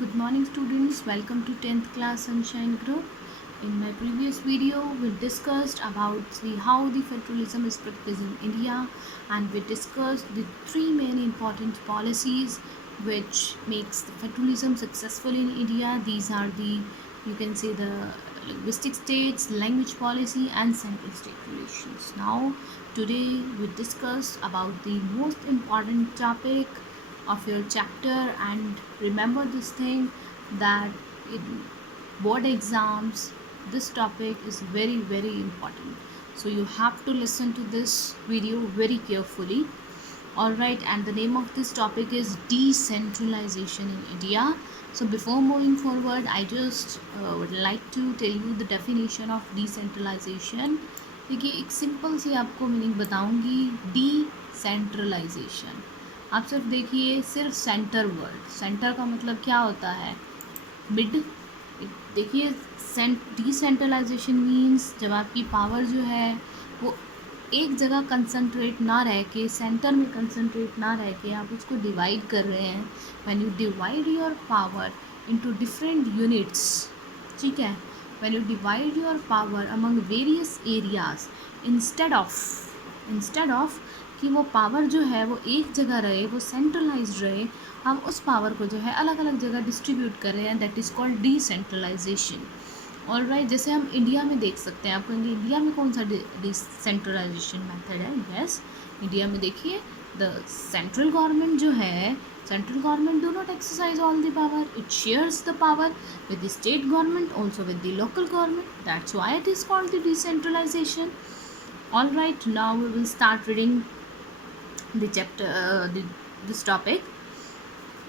Good morning students, welcome to 10th class Sunshine Group. In my previous video, we discussed about how the federalism is practiced in India, and we discussed the three main important policies which makes the federalism successful in India. These are you can say the linguistic states, language policy and central state relations. Now today we discussed about the most important topic of your chapter, and remember this thing that in board exams this topic is very important, so you have to listen to this video very carefully. All right, and the name of this topic is decentralization in India. So before moving forward, I just would like to tell you the definition of decentralization. देखिए, एक simple सी आपको meaning बताऊंगी decentralisation. आप सिर्फ देखिए, सिर्फ centre word, centre का मतलब क्या होता है? मिड। देखिए, डिसेंट्रलाइजेशन मीन्स जब आपकी पावर जो है वो एक जगह कंसंट्रेट ना रह के, सेंटर में कंसंट्रेट ना रह के आप उसको डिवाइड कर रहे हैं। When you divide your power into different units, ठीक है, when you divide your power among various areas, instead of कि वो पावर जो है वो एक जगह रहे, वो सेंट्रलाइज्ड रहे, हम उस पावर को जो है अलग अलग जगह डिस्ट्रीब्यूट कर रहे हैं। That is called decentralisation. All right, जैसे हम इंडिया में देख सकते हैं। आप कहेंगे इंडिया में कौन सा डिसेंट्रलाइजेशन मेथड है? यस, इंडिया में देखिए द सेंट्रल गवर्नमेंट जो है, central government do not exercise all the power, it shares the power with the state government, also with the local government. That's why it is called the decentralization. All right, now we will start reading the chapter, this topic.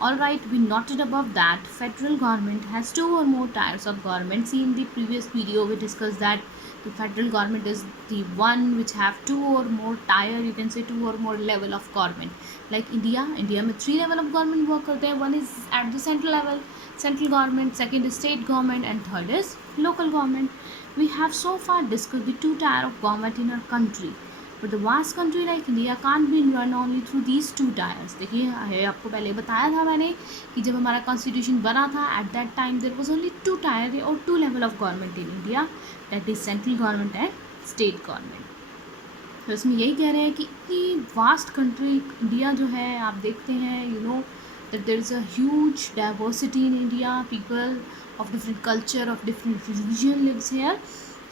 All right, we noted above that federal government has two or more tiers of government. See, in the previous video we discussed that the federal government is the one which have two or more tier, you can say two or more level of government. Like India में three level of government work करते हैं. One is at the central level, central government, second is state government, and third is local government. We have so far discussed the two tier of government in our country, but the vast country like India can't be run only through these two tiers. देखिए, आपको पहले बताया था मैंने कि जब हमारा constitution बना था, at that time there was only two tier और two level of government in India, that is central government and state government. तो इसमें यही कह रहे हैं कि इतनी वास्ट कंट्री इंडिया जो है, आप देखते हैं, you know that there is a huge diversity in India, people of different culture, of different religion lives here,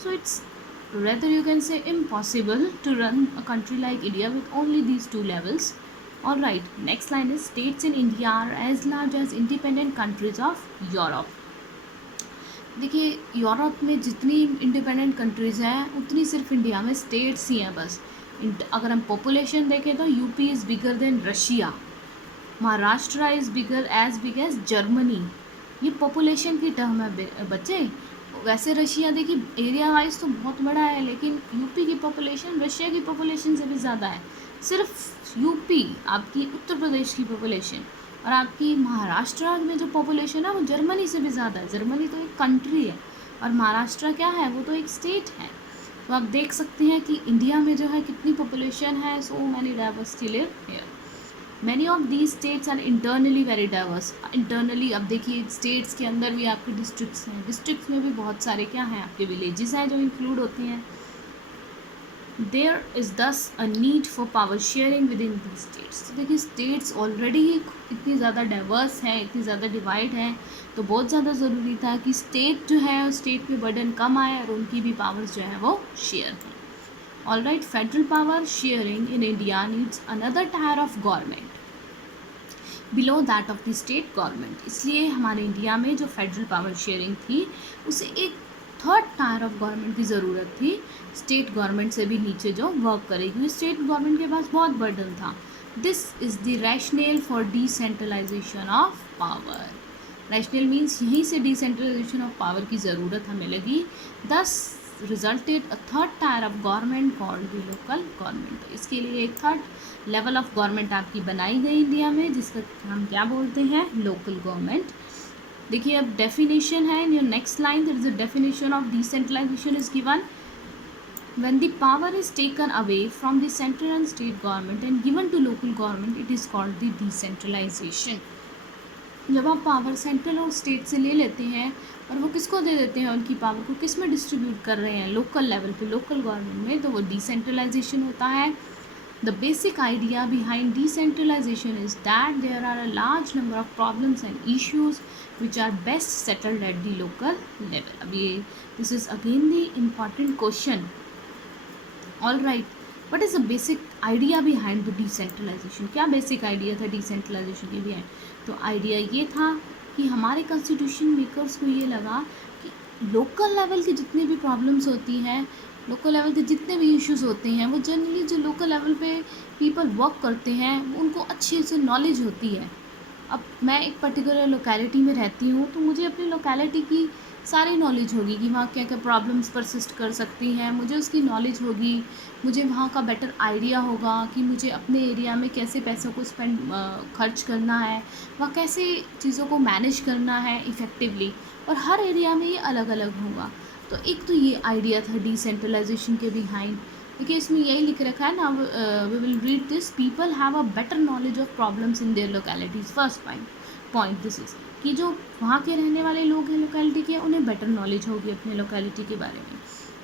so it's rather, you can say, impossible to run a country like India with only these two levels. All right, next line is states in India are as large as independent countries of Europe. देखिए, Europe में जितनी independent countries हैं उतनी सिर्फ India में states ही हैं बस। अगर हम पॉपुलेशन देखें तो UP is bigger than Russia, Maharashtra is bigger big as Germany. ये पॉपुलेशन की टर्म है बच्चे। वैसे रशिया देखिए एरिया वाइज तो बहुत बड़ा है, लेकिन यूपी की पॉपुलेशन रशिया की पॉपुलेशन से भी ज़्यादा है। सिर्फ यूपी, आपकी उत्तर प्रदेश की पॉपुलेशन, और आपकी महाराष्ट्र में जो पॉपुलेशन है वो जर्मनी से भी ज़्यादा है। जर्मनी तो एक कंट्री है और महाराष्ट्र क्या है, वो तो एक स्टेट है। तो आप देख सकते हैं कि इंडिया में जो है कितनी पॉपुलेशन है। So many diversity live here. Many of these states are internally very diverse. Internally अब देखिए, स्टेट्स के अंदर भी आपके डिस्ट्रिक्ट्स हैं, डिस्ट्रिक्ट्स में भी बहुत सारे क्या हैं, आपके विलेजेस हैं जो इंक्लूड होते हैं। देयर इज़ दस a need for power sharing with in the states. तो देखिए, स्टेट्स ऑलरेडी इतनी ज़्यादा डाइवर्स हैं, इतनी ज़्यादा डिवाइड हैं, तो बहुत ज़्यादा ज़रूरी था कि स्टेट जो है, स्टेट पे बर्डन कम आए और उनकी भी पावर्स जो है वो शेयर हों। All right, federal power sharing in India needs another tyre of government below that of the state government. इसलिए हमारे इंडिया में जो फेडरल पावर शेयरिंग थी, उसे एक थर्ड टायर ऑफ गवर्नमेंट की ज़रूरत थी, स्टेट गवर्नमेंट से भी नीचे जो वर्क करेगी। स्टेट गवर्नमेंट के पास बहुत बर्डन था। This is the rational for decentralisation of power. Rational means यहीं से डिसेंट्रलाइजेशन ऑफ पावर की ज़रूरत हमें लगी। दस resulted a third tier of government called the local government. तो इसके लिए एक थर्ड लेवल ऑफ गवर्नमेंट आपकी बनाई गई इंडिया में, जिसका हम क्या बोलते हैं, लोकल गवर्नमेंट। देखिए, अब डेफिनेशन है in your next line. There is a definition of decentralisation is given when the power is taken away from the central and state government and given to local government, it is called the decentralization. जब आप power central और state से ले लेते हैं और वो किसको दे देते हैं, उनकी पावर को किस में डिस्ट्रीब्यूट कर रहे हैं, लोकल लेवल पे, लोकल गवर्नमेंट में, तो वो डिसेंट्रलाइजेशन होता है. The basic idea behind decentralization is that there are a large number of problems and issues which are best settled at the local level. अब ये this is again the important question. All right, what is the basic idea behind the decentralization? क्या basic idea था decentralization के behind? तो idea ये था कि हमारे constitution makers को ये लगा कि लोकल लेवल की जितनी भी प्रॉब्लम्स होती हैं, लोकल लेवल के जितने भी इश्यूज होते हैं, वो जनरली जो लोकल लेवल पे पीपल वर्क करते हैं उनको अच्छे से नॉलेज होती है. अब मैं एक पर्टिकुलर लोकेलिटी में रहती हूँ तो मुझे अपनी लोकेलिटी की सारी नॉलेज होगी कि वहाँ क्या क्या प्रॉब्लम्स परसिस्ट कर सकती हैं, मुझे उसकी नॉलेज होगी, मुझे वहाँ का बेटर आइडिया होगा कि मुझे अपने एरिया में कैसे पैसों को खर्च करना है, वहाँ कैसे चीज़ों को मैनेज करना है इफ़ेक्टिवली, और हर एरिया में ये अलग अलग होगा. तो एक तो ये आइडिया था डिसेंट्रलाइजेशन के बिहाइंड. देखिए इसमें यही लिख रखा है ना, we will read this, people have a better knowledge of problems in their localities. First point this is कि जो वहाँ के रहने वाले लोग हैं लोकेलिटी के, उन्हें बेटर नॉलेज होगी अपने लोकेलिटी के बारे में.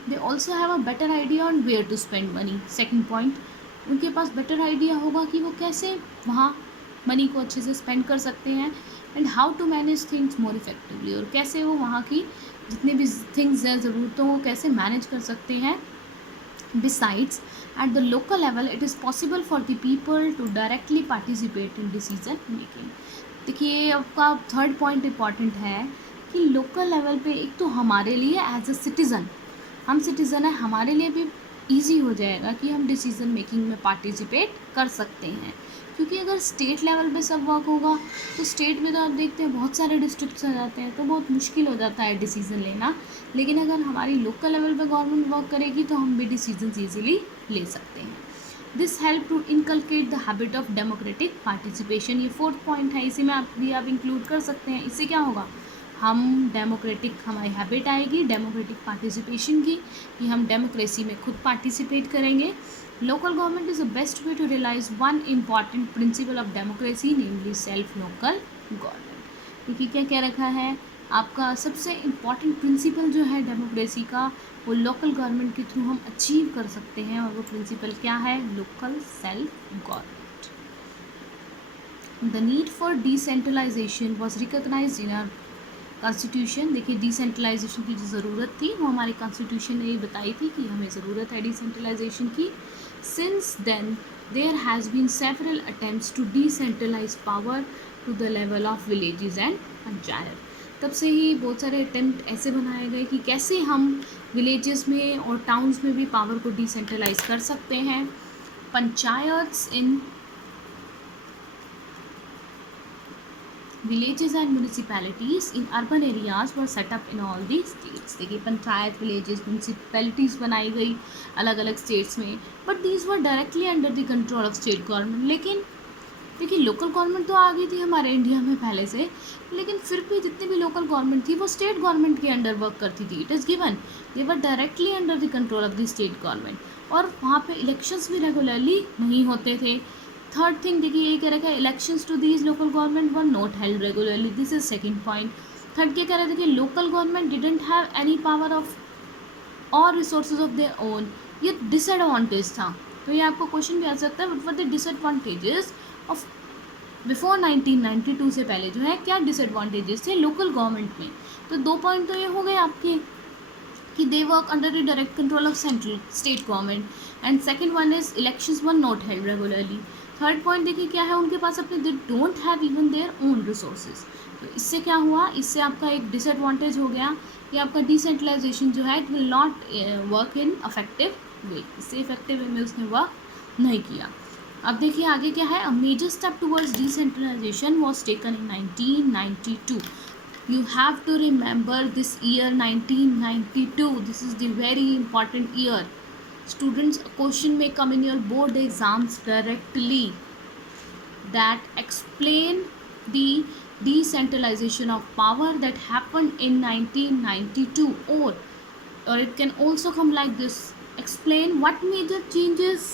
They also have a better idea on where to spend money. Second point, उनके पास बेटर आइडिया होगा कि वो कैसे वहाँ मनी को अच्छे से स्पेंड कर सकते हैं, and how to manage things more effectively, और कैसे वो वहाँ की जितने भी थिंग्स हैं, ज़रूरतों को कैसे मैनेज कर सकते हैं. Besides at the local level it is possible for the people to directly participate in decision making. देखिए आपका थर्ड पॉइंट इम्पॉर्टेंट है कि लोकल लेवल पे एक तो हमारे लिए एज अ सिटीज़न, हम सिटीज़न है, हमारे लिए भी इजी हो जाएगा कि हम डिसीज़न मेकिंग में पार्टिसिपेट कर सकते हैं. क्योंकि अगर स्टेट लेवल पे सब वर्क होगा तो स्टेट में तो आप देखते हैं बहुत सारे डिस्ट्रिक्ट्स आ जाते हैं, तो बहुत मुश्किल हो जाता है डिसीज़न लेना. लेकिन अगर हमारी लोकल लेवल पे गवर्नमेंट वर्क करेगी तो हम भी डिसीजंस ईजिली ले सकते हैं. This help to inculcate the habit of democratic participation. ये फोर्थ पॉइंट है, इसी में आप इंक्लूड कर सकते हैं. इससे क्या होगा, हम डेमोक्रेटिक, हमारी हैबिट आएगी डेमोक्रेटिक पार्टिसिपेशन की, कि हम डेमोक्रेसी में खुद पार्टिसिपेट करेंगे. Local government is the best way to realise one important principle of democracy, namely self local government. देखिए क्या क्या रखा है, आपका सबसे इम्पॉर्टेंट प्रिंसिपल जो है डेमोक्रेसी का, वो लोकल गवर्नमेंट के थ्रू हम अचीव कर सकते हैं, और वो प्रिंसिपल क्या है, local self government. The need for decentralisation was recognised in our constitution. देखिए डिसेंट्रलाइजेशन की जो ज़रूरत थी वो हमारे कॉन्स्टिट्यूशन ने ये बताई थी कि हमें ज़रूरत है डिसेंट्रलाइजेशन की. Since then there has been several attempts to decentralise power to the level of villages and panchayat. तब से ही बहुत सारे अटेम्प्ट ऐसे बनाए गए कि कैसे हम विलेजेस में और टाउन्स में भी पावर को डिसेंट्रलाइज कर सकते हैं. पंचायत्स इन villages and municipalities in urban areas were set up in all the states. देखिए पंचायत, villages, municipalities बनाई गई अलग अलग states में, but these were directly under the control of state government. लेकिन देखिए लोकल गवर्नमेंट तो आ गई थी हमारे इंडिया में पहले से, लेकिन फिर भी जितनी भी लोकल गवर्नमेंट थी वो स्टेट गवर्नमेंट के अंडर वर्क करती थी. It is given they were directly under the control of the state government, और वहाँ पे इलेक्शंस भी रेगुलरली नहीं होते थे. थर्ड थिंग देखिए ये कह रखा है, elections to these local government were not held regularly. This is second point. Third क्या कह रहे थे कि local government didn't have any power of और रिसोर्सेज ऑफ देयर ओन. ये डिसएडवांटेज था. तो ये आपको क्वेश्चन भी आ सकता है, what were the disadvantages of before 1992 से पहले जो है क्या डिसएडवांटेजेस थे लोकल गवर्नमेंट में. तो दो पॉइंट तो ये हो गए आपके कि they work under the direct control of central state government, and second one is elections were not held regularly. Third point देखिए क्या है, उनके पास अपने they don't have even their own resources. तो इससे क्या हुआ, इससे आपका एक डिसएडवांटेज हो गया कि आपका डिसेंट्रलाइजेशन जो है it will not work in affective way. इससे इफेक्टिव वे में उसने वर्क नहीं किया. अब देखिए आगे क्या है, a major step towards decentralisation was taken in 1992. You have to remember this year 1992. This is the very important year. Students, a question may come in your board exams directly that explain the decentralization of power that happened in 1992, or it can also come like this: explain what major changes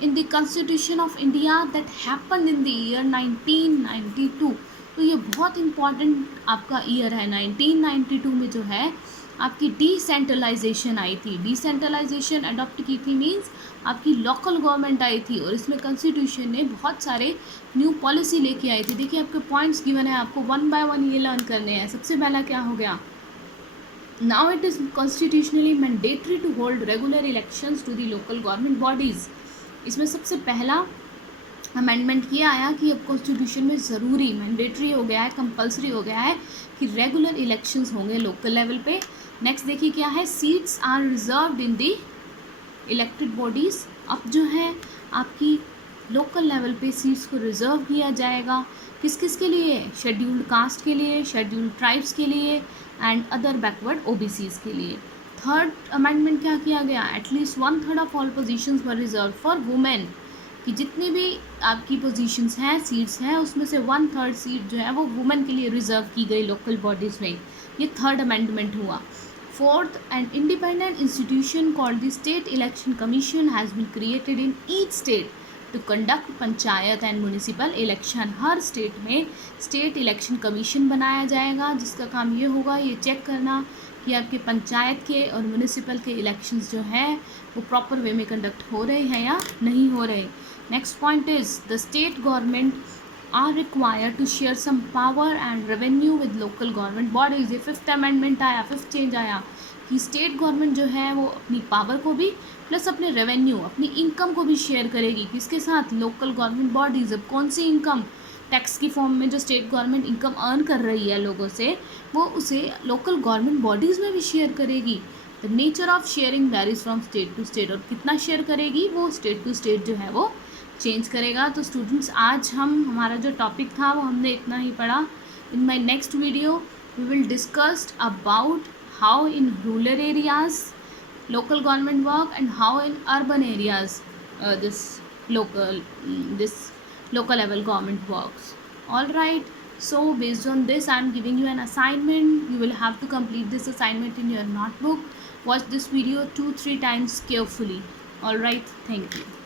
in the Constitution of India that happened in the year 1992. तो ये बहुत important आपका year है। 1992 में जो है आपकी decentralisation आई थी। डिसेंट्रलाइजेशन अडॉप्ट की थी मीन्स आपकी लोकल गवर्नमेंट आई थी, और इसमें कॉन्स्टिट्यूशन ने बहुत सारे न्यू पॉलिसी लेके आई थी। देखिए आपके पॉइंट्स गिवन है, आपको वन बाय वन ये लर्न करने हैं। सबसे पहला क्या हो गया, now it is constitutionally mandatory to hold regular elections to the local government bodies. इसमें सबसे पहला अमेंडमेंट किया आया कि अब कॉन्स्टिट्यूशन में ज़रूरी मैंडेटरी हो गया है, कंपलसरी हो गया है कि रेगुलर इलेक्शंस होंगे लोकल लेवल पे। नेक्स्ट देखिए क्या है, seats are reserved in the elected bodies. अब जो है आपकी लोकल लेवल पे सीट्स को रिज़र्व किया जाएगा, किस किस के लिए, शेड्यूल्ड कास्ट के लिए, शेड्यूल्ड ट्राइब्स के लिए एंड अदर बैकवर्ड ओबीसीज़ के लिए। थर्ड अमेंडमेंट क्या किया गया, at least 1/3 of all positions were reserve for women, कि जितनी भी आपकी पोजीशंस हैं, सीट्स हैं, उसमें से 1/3 सीट जो है वो वुमेन के लिए रिजर्व की गई लोकल बॉडीज़ में। ये थर्ड अमेंडमेंट हुआ। Fourth, an independent institution called the state election commission has been created in each state to conduct panchayat and municipal election. हर स्टेट में स्टेट इलेक्शन कमीशन बनाया जाएगा, जिसका काम ये होगा ये चेक करना कि आपके पंचायत के और म्यूनिसिपल के इलेक्शंस जो हैं वो प्रॉपर वे में कंडक्ट हो रहे हैं या नहीं हो रहे। Next point is the state government are required to share some power and revenue with local government bodies. ये फिफ्थ अमेंडमेंट आया, फिफ्थ चेंज आया कि स्टेट गवर्नमेंट जो है वो अपनी पावर को भी प्लस अपने रेवेन्यू, अपनी इनकम को भी शेयर करेगी। किसके साथ, लोकल गवर्नमेंट बॉडीज़। अब कौन सी इनकम, टैक्स की फॉर्म में जो स्टेट गवर्नमेंट इनकम अर्न कर रही है लोगों से, वो उसे लोकल गवर्नमेंट बॉडीज़ में भी शेयर करेगी। The nature of sharing varies from state to state, और कितना शेयर करेगी वो स्टेट टू स्टेट जो है वो चेंज करेगा। तो स्टूडेंट्स आज हमारा जो टॉपिक था वो हमने इतना ही पढ़ा। In my next video we will discussed about how in rural areas local government work and how in urban areas this local this local level government works. All right, so based on this I am giving you an assignment. You will have to complete this assignment in your notebook. Watch this video 2-3 times carefully. All right, thank you.